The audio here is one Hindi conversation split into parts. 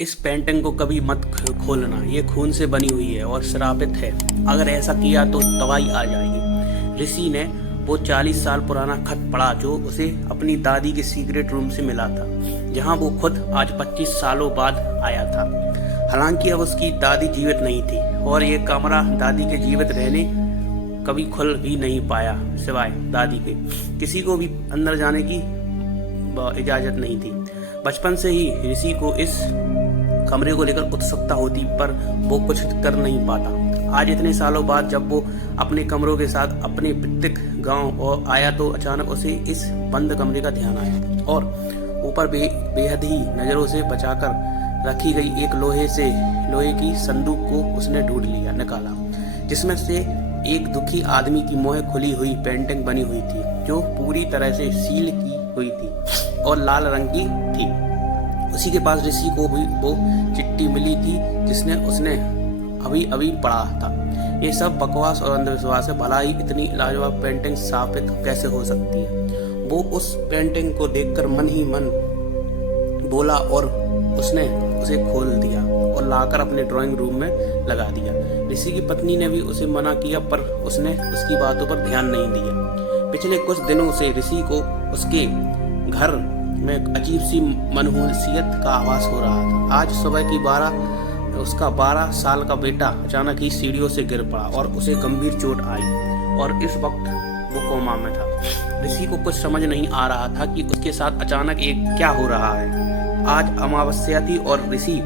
इस पेंटिंग को कभी मत खोलना, ये खून से बनी हुई है और श्रापित है। अगर ऐसा किया तो तबाही आ जाएगी। ऋषि ने वो 40 साल पुराना खत पढ़ा जो उसे अपनी दादी के सीक्रेट रूम से मिला था, जहां वो खुद आज 25 सालों बाद आया था। हालांकि अब उसकी दादी जीवित नहीं थी और ये कमरा दादी के जीवित रहने कभी खुल भी नहीं पाया, सिवाय दादी के। किसी को भी अंदर जाने की इजाजत नहीं थी। बचपन से ही ऋषि को इस कमरे को लेकर उत्सुकता होती, पर वो कुछ कर नहीं पाता। आज इतने सालों बाद जब वो अपने कमरों के साथ अपने पितृक गांव और आया तो अचानक उसे इस बंद कमरे का ध्यान आया और ऊपर बेहद ही नजरों से बचाकर रखी गई एक लोहे की संदूक को उसने निकाला, जिसमें से एक दुखी आदमी की मुंह खुली हुई पेंटिंग बनी हुई थी, जो पूरी तरह से सील की हुई थी और लाल रंग की थी। उसी के पास ऋषि को भी वो चिट्ठी मिली थी जिसने उसने अभी अभी पढ़ा था। ये सब बकवास और अंधविश्वास है। भला ही इतनी लाजवाब पेंटिंग साबित कैसे हो सकती है? वो उस पेंटिंग को देखकर मन ही मन बोला और उसने उसे खोल दिया और लाकर अपने ड्राइंग रूम में लगा दिया। ऋषि की पत्नी ने भी उसे मना किया, पर उसने उसकी बातों पर ध्यान नहीं दिया। पिछले कुछ दिनों से ऋषि को उसके घर में अजीब सी मनहूसियत का आभास हो रहा था। आज सुबह की उसका 12 साल का बेटा अचानक ही सीढ़ियों से गिर पड़ा और उसे गंभीर चोट आई और इस वक्त वो कोमा में था। ऋषि को कुछ समझ नहीं आ रहा था कि उसके साथ अचानक एक क्या हो रहा है। आज अमावस्या थी और ऋषि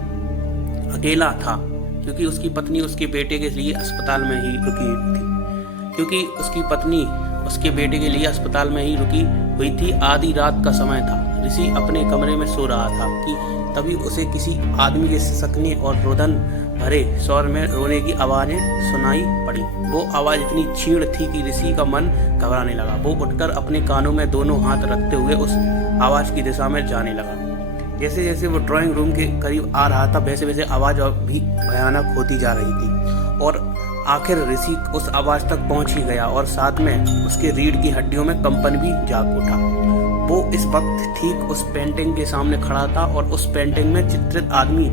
अकेला था, क्योंकि उसकी पत्नी उसके बेटे के लिए अस्पताल में ही रुकी हुई थी। आधी रात का समय था। ऋषि अपने कमरे में सो रहा था कि तभी उसे किसी आदमी के सिसकने और रुदन भरे स्वर में रोने की आवाजें सुनाई पड़ी। वो आवाज इतनी छीण थी कि ऋषि का मन घबराने लगा। वो उठकर अपने कानों में दोनों हाथ रखते हुए उस आवाज की दिशा में जाने लगा। जैसे जैसे वो ड्राइंग रूम के करीब आ रहा था, वैसे वैसे आवाज और भी भयानक होती जा रही थी और आखिर ऋषि उस आवाज तक पहुंच ही गया और साथ में उसके रीढ़ की हड्डियों में कंपन भी जाग उठा। वो इस वक्त ठीक उस पेंटिंग के सामने खड़ा था और उस पेंटिंग में चित्रित आदमी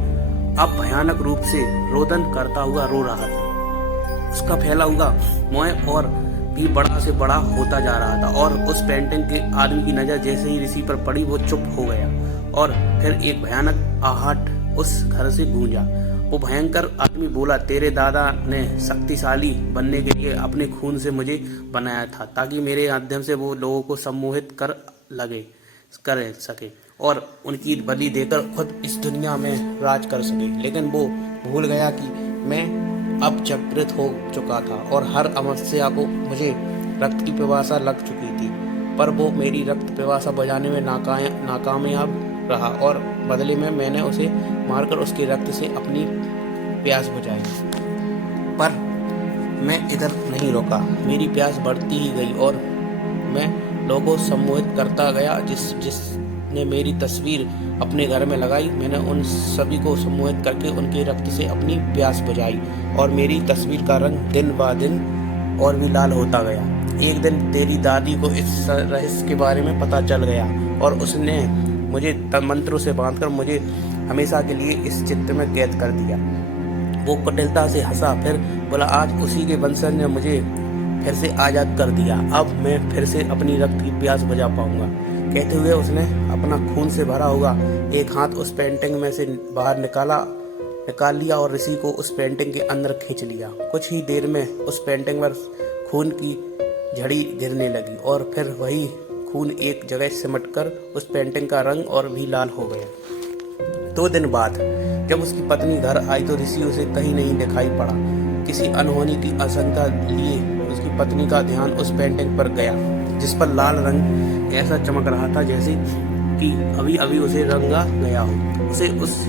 अब भयानक रूप से रोदन करता हुआ रो रहा था। उसका फैला हुआ मुंह और भी बड़ा से बड़ा होता जा रहा था और उस पेंटिंग के आदमी की नजर जैसे ही ऋषि पर पड़ी, वो चुप हो गया और फिर एक भयानक आहट उस घर से गूंजा। वो भयंकर आदमी बोला, तेरे दादा ने शक्तिशाली बनने के लिए अपने खून से मुझे बनाया था, ताकि मेरे माध्यम से वो लोगों को सम्मोहित कर सके और उनकी बलि देकर खुद इस दुनिया में राज कर सके। लेकिन वो भूल गया कि मैं अब जागृत हो चुका था और हर अमावस्या को मुझे रक्त की पिपासा लग चुकी थी, पर वो मेरी रक्त पिपासा बुझाने में नाकामयाब रहा और बदले में मैंने उसे मारकर उसके रक्त से अपनी प्यास बुझाई। पर मैं इधर नहीं रुका। मेरी प्यास बढ़ती ही गई और मैं लोगों को सम्मोहित करता गया। जिसने मेरी तस्वीर अपने घर में लगाई, मैंने उन सभी को सम्मोहित करके उनके रक्त से अपनी प्यास बुझाई और मेरी तस्वीर का रंग दिन ब दिन और भी लाल होता गया। एक दिन तेरी दादी को इस रहस्य के बारे में पता चल गया और उसने मुझे मंत्रों से बांधकर मुझे हमेशा के लिए इस चित्र में कैद कर दिया। वो कुटिलता से हंसा, फिर बोला, आज उसी के वंशज ने मुझे फिर से आजाद कर दिया। अब मैं फिर से अपनी रक्त की प्यास बुझा पाऊंगा। कहते हुए उसने अपना खून से भरा हुआ एक हाथ उस पेंटिंग में से बाहर निकाल लिया और ऋषि को उस पेंटिंग के अंदर खींच लिया। कुछ ही देर में उस पेंटिंग पर खून की झड़ी गिरने लगी और फिर वही खून एक जगह सिमटकर उस पेंटिंग का रंग और भी लाल हो गया। 2 दिन बाद जब उसकी पत्नी घर आई तो ऋषि उसे कहीं नहीं दिखाई पड़ा। किसी अनहोनी की आशंका लिए उसकी पत्नी का ध्यान उस पेंटिंग पर गया, जिस पर लाल रंग ऐसा चमक रहा था जैसे कि अभी अभी उसे रंगा गया हो। उसे उस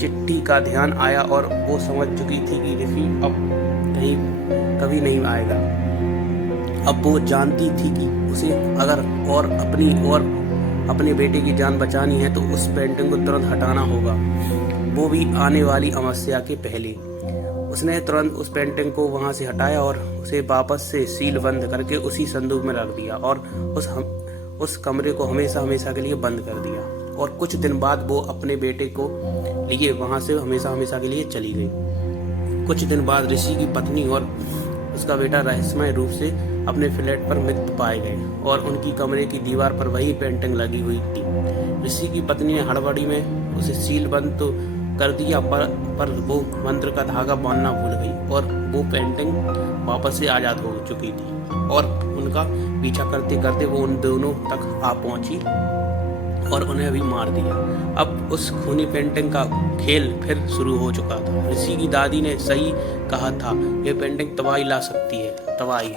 चिट्ठी का ध्यान आया और वो समझ चुकी थी कि ऋषि अब कभी नहीं आएगा। अब वो जानती थी कि उसे अगर अपने बेटे की जान बचानी है तो उस पेंटिंग को तुरंत हटाना होगा, वो भी आने वाली अमावस्या के पहले। उसने तुरंत उस पेंटिंग को वहां से हटाया और उसे वापस से सील बंद करके उसी संदूक में रख दिया और उस कमरे को हमेशा के लिए बंद कर दिया। और कुछ दिन बाद वो अपने बेटे को लिए वहां से हमेशा हमेशा के लिए चली गई। कुछ दिन बाद ऋषि की पत्नी और उसका बेटा रहस्यमय रूप से अपने फ्लैट पर मृत पाए गए और उनकी कमरे की दीवार पर वही पेंटिंग लगी हुई थी। ऋषि की पत्नी ने हड़बड़ी में उसे सील बंद तो कर दिया पर वो मंत्र का धागा बांधना भूल गई और वो पेंटिंग वापस से आजाद हो चुकी थी और उनका पीछा करते करते वो उन दोनों तक आ पहुंची और उन्हें भी मार दिया। अब उस खूनी पेंटिंग का खेल फिर शुरू हो चुका था। ऋषि की दादी ने सही कहा था, यह पेंटिंग तबाही ला सकती है, तबाही।